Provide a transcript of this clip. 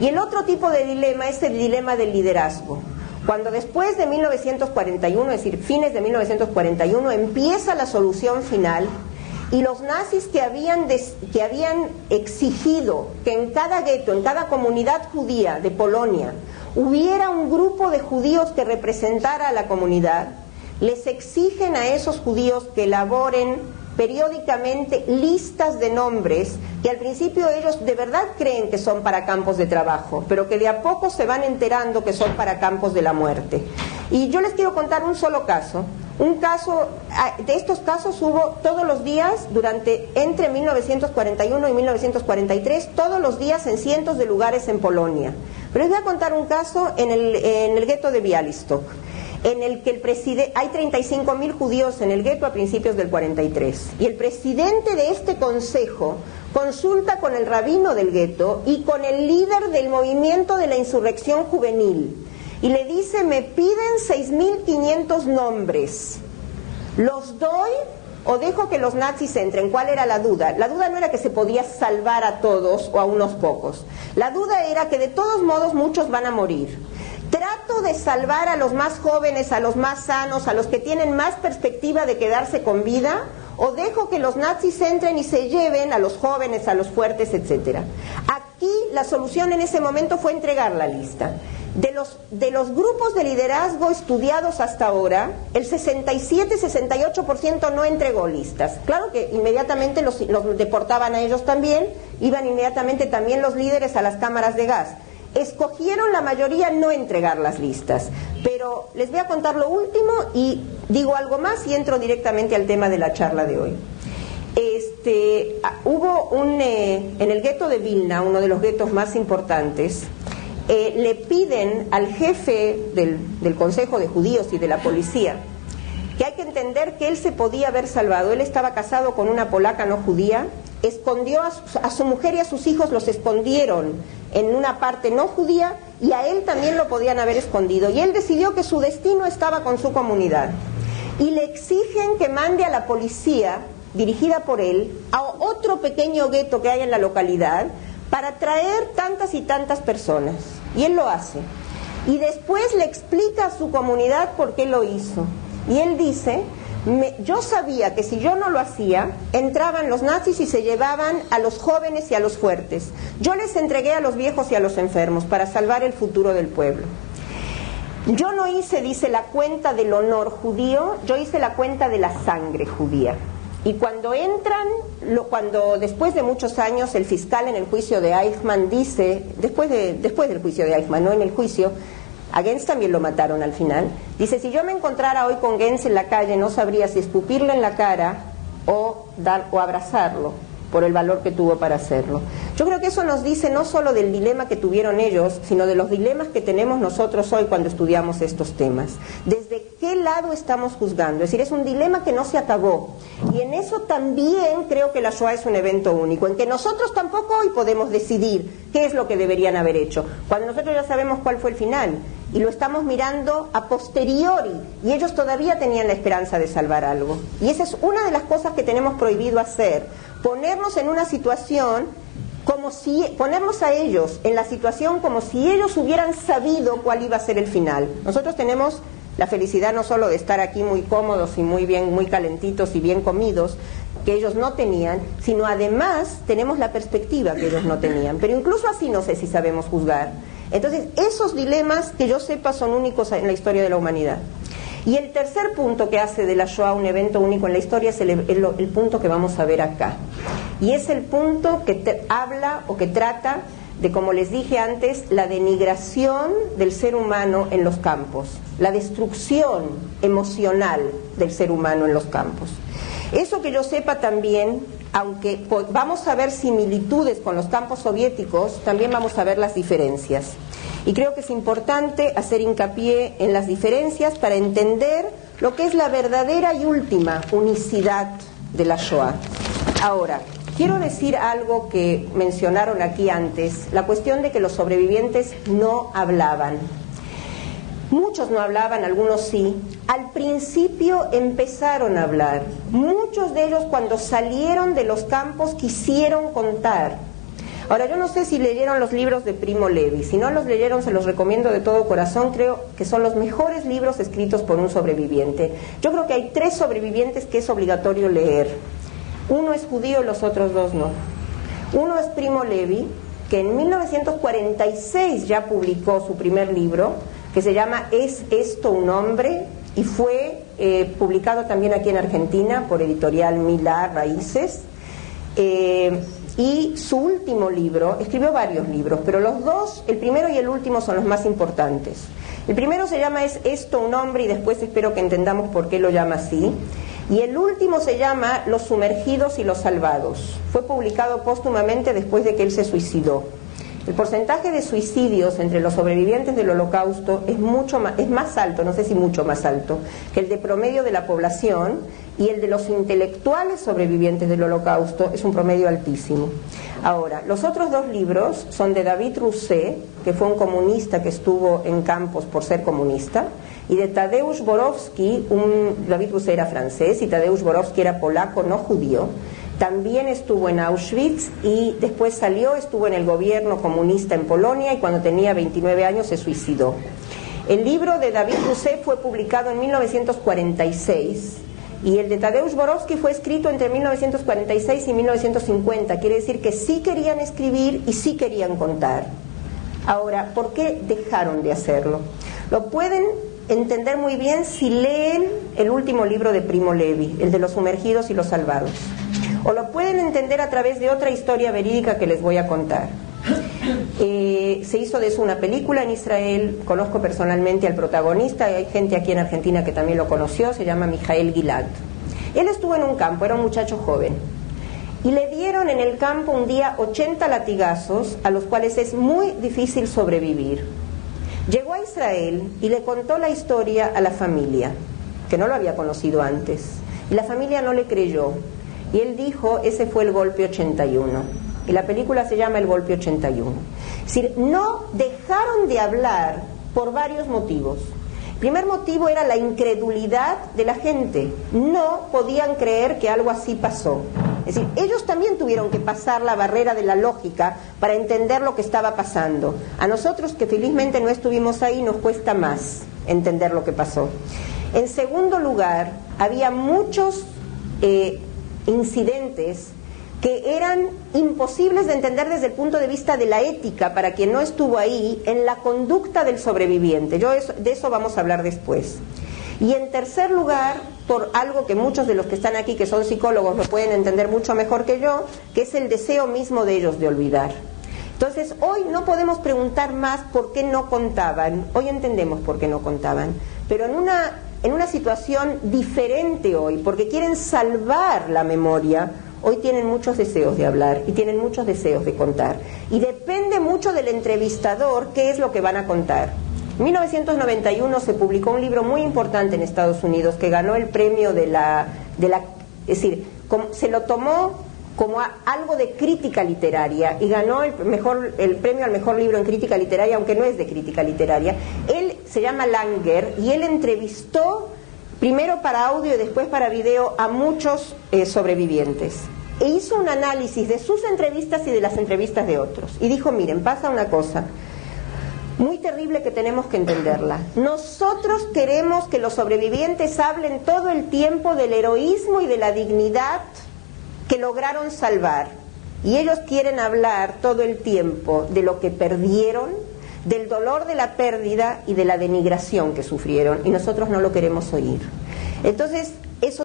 Y el otro tipo de dilema es el dilema del liderazgo. Cuando después de 1941, es decir, fines de 1941, empieza la solución final, y los nazis que habían exigido que en cada gueto, en cada comunidad judía de Polonia, hubiera un grupo de judíos que representara a la comunidad, les exigen a esos judíos que elaboren periódicamente listas de nombres que al principio ellos de verdad creen que son para campos de trabajo, pero que de a poco se van enterando que son para campos de la muerte. Y yo les quiero contar un solo caso. De estos casos hubo todos los días entre 1941 y 1943, todos los días en cientos de lugares en Polonia. Pero les voy a contar un caso en el gueto de Białystok, en el que hay 35.000 judíos en el gueto a principios del 43, y el presidente de este consejo consulta con el rabino del gueto y con el líder del movimiento de la insurrección juvenil, y le dice: me piden 6.500 nombres, ¿los doy o dejo que los nazis entren? ¿Cuál era la duda? La duda no era que se podía salvar a todos o a unos pocos, la duda era que de todos modos muchos van a morir. ¿Trato de salvar a los más jóvenes, a los más sanos, a los que tienen más perspectiva de quedarse con vida? ¿O dejo que los nazis entren y se lleven a los jóvenes, a los fuertes, etcétera? Aquí la solución en ese momento fue entregar la lista. De los grupos de liderazgo estudiados hasta ahora, el 67-68% no entregó listas. Claro que inmediatamente los deportaban a ellos también, iban inmediatamente también los líderes a las cámaras de gas. Escogieron la mayoría no entregar las listas, pero les voy a contar lo último y digo algo más y entro directamente al tema de la charla de hoy. Hubo en el gueto de Vilna, uno de los guetos más importantes, le piden al jefe del Consejo de Judíos y de la policía que hay que entender que él se podía haber salvado. Él estaba casado con una polaca no judía, escondió a su mujer y a sus hijos, los escondieron en una parte no judía, y a él también lo podían haber escondido, y él decidió que su destino estaba con su comunidad, y le exigen que mande a la policía dirigida por él a otro pequeño gueto que hay en la localidad para traer tantas y tantas personas, y él lo hace, y después le explica a su comunidad por qué lo hizo. Y él dice: yo sabía que si yo no lo hacía, entraban los nazis y se llevaban a los jóvenes y a los fuertes. Yo les entregué a los viejos y a los enfermos para salvar el futuro del pueblo. Yo no hice, dice, la cuenta del honor judío, yo hice la cuenta de la sangre judía. Y cuando después de muchos años, el fiscal en el juicio de Eichmann dice, después del juicio de Eichmann, no en el juicio, a Gentz también lo mataron al final, dice: si yo me encontrara hoy con Gentz en la calle, no sabría si escupirle en la cara o abrazarlo, por el valor que tuvo para hacerlo. Yo creo que eso nos dice no solo del dilema que tuvieron ellos, sino de los dilemas que tenemos nosotros hoy cuando estudiamos estos temas. ¿Desde qué lado estamos juzgando? Es decir, es un dilema que no se acabó. Y en eso también creo que la Shoah es un evento único, en que nosotros tampoco hoy podemos decidir qué es lo que deberían haber hecho, cuando nosotros ya sabemos cuál fue el final, y lo estamos mirando a posteriori, y ellos todavía tenían la esperanza de salvar algo. Y esa es una de las cosas que tenemos prohibido hacer, ponernos en una situación ponernos a ellos en la situación como si ellos hubieran sabido cuál iba a ser el final. Nosotros tenemos la felicidad no solo de estar aquí muy cómodos y muy bien, muy calentitos y bien comidos, que ellos no tenían, sino además tenemos la perspectiva que ellos no tenían. Pero incluso así no sé si sabemos juzgar. Entonces, esos dilemas, que yo sepa, son únicos en la historia de la humanidad. Y el tercer punto que hace de la Shoah un evento único en la historia es el punto que vamos a ver acá. Y es el punto que habla o que trata de, como les dije antes, la denigración del ser humano en los campos, la destrucción emocional del ser humano en los campos. Eso que yo sepa también, aunque vamos a ver similitudes con los campos soviéticos, también vamos a ver las diferencias. Y creo que es importante hacer hincapié en las diferencias para entender lo que es la verdadera y última unicidad de la Shoah. Ahora, quiero decir algo que mencionaron aquí antes, la cuestión de que los sobrevivientes no hablaban. Muchos no hablaban, algunos sí. Al principio empezaron a hablar. Muchos de ellos, cuando salieron de los campos, quisieron contar. Ahora, yo no sé si leyeron los libros de Primo Levi. Si no los leyeron, se los recomiendo de todo corazón. Creo que son los mejores libros escritos por un sobreviviente. Yo creo que hay 3 sobrevivientes que es obligatorio leer. Uno es judío y los otros 2 no. Uno es Primo Levi, que en 1946 ya publicó su primer libro, que se llama ¿Es esto un hombre? Y fue publicado también aquí en Argentina por Editorial Milá Raíces. Y su último libro, escribió varios libros, pero los 2, el primero y el último, son los más importantes. El primero se llama ¿Es esto un hombre? Y después espero que entendamos por qué lo llama así. Y el último se llama Los sumergidos y los salvados. Fue publicado póstumamente después de que él se suicidó. El porcentaje de suicidios entre los sobrevivientes del Holocausto es más alto, no sé si mucho más alto, que el de promedio de la población, y el de los intelectuales sobrevivientes del Holocausto es un promedio altísimo. Ahora, los otros 2 libros son de David Rousset, que fue un comunista que estuvo en campos por ser comunista, y de Tadeusz Borowski. David Rousset era francés y Tadeusz Borowski era polaco, no judío. También estuvo en Auschwitz y después estuvo en el gobierno comunista en Polonia, y cuando tenía 29 años se suicidó. El libro de David Rousset fue publicado en 1946 y el de Tadeusz Borowski fue escrito entre 1946 y 1950. Quiere decir que sí querían escribir y sí querían contar. Ahora, ¿por qué dejaron de hacerlo? Lo pueden entender muy bien si leen el último libro de Primo Levi, el de Los sumergidos y los salvados. O lo pueden entender a través de otra historia verídica que les voy a contar. Se hizo de eso una película en Israel. Conozco personalmente al protagonista, hay gente aquí en Argentina que también lo conoció. Se llama Mijael Gilad. Él estuvo en un campo, era un muchacho joven, y le dieron en el campo un día 80 latigazos a los cuales es muy difícil sobrevivir. Llegó a Israel y le contó la historia a la familia, que no lo había conocido antes, y la familia no le creyó. Y él dijo, ese fue el golpe 81. Y la película se llama El golpe 81. Es decir, no dejaron de hablar por varios motivos. El primer motivo era la incredulidad de la gente. No podían creer que algo así pasó. Es decir, ellos también tuvieron que pasar la barrera de la lógica para entender lo que estaba pasando. A nosotros, que felizmente no estuvimos ahí, nos cuesta más entender lo que pasó. En segundo lugar, había muchos incidentes que eran imposibles de entender desde el punto de vista de la ética para quien no estuvo ahí, en la conducta del sobreviviente. De eso vamos a hablar después. Y en tercer lugar, por algo que muchos de los que están aquí, que son psicólogos, lo pueden entender mucho mejor que yo, que es el deseo mismo de ellos de olvidar. Entonces, hoy no podemos preguntar más por qué no contaban. Hoy entendemos por qué no contaban, pero en una situación diferente hoy, porque quieren salvar la memoria. Hoy tienen muchos deseos de hablar y tienen muchos deseos de contar. Y depende mucho del entrevistador qué es lo que van a contar. En 1991 se publicó un libro muy importante en Estados Unidos que ganó el premio es decir, se lo tomó como algo de crítica literaria y ganó el premio al mejor libro en crítica literaria, aunque no es de crítica literaria. Él se llama Langer y él entrevistó primero para audio y después para video a muchos sobrevivientes. E hizo un análisis de sus entrevistas y de las entrevistas de otros. Y dijo, miren, pasa una cosa muy terrible que tenemos que entenderla. Nosotros queremos que los sobrevivientes hablen todo el tiempo del heroísmo y de la dignidad que lograron salvar. Y ellos quieren hablar todo el tiempo de lo que perdieron, del dolor de la pérdida y de la denigración que sufrieron, y nosotros no lo queremos oír. Entonces, eso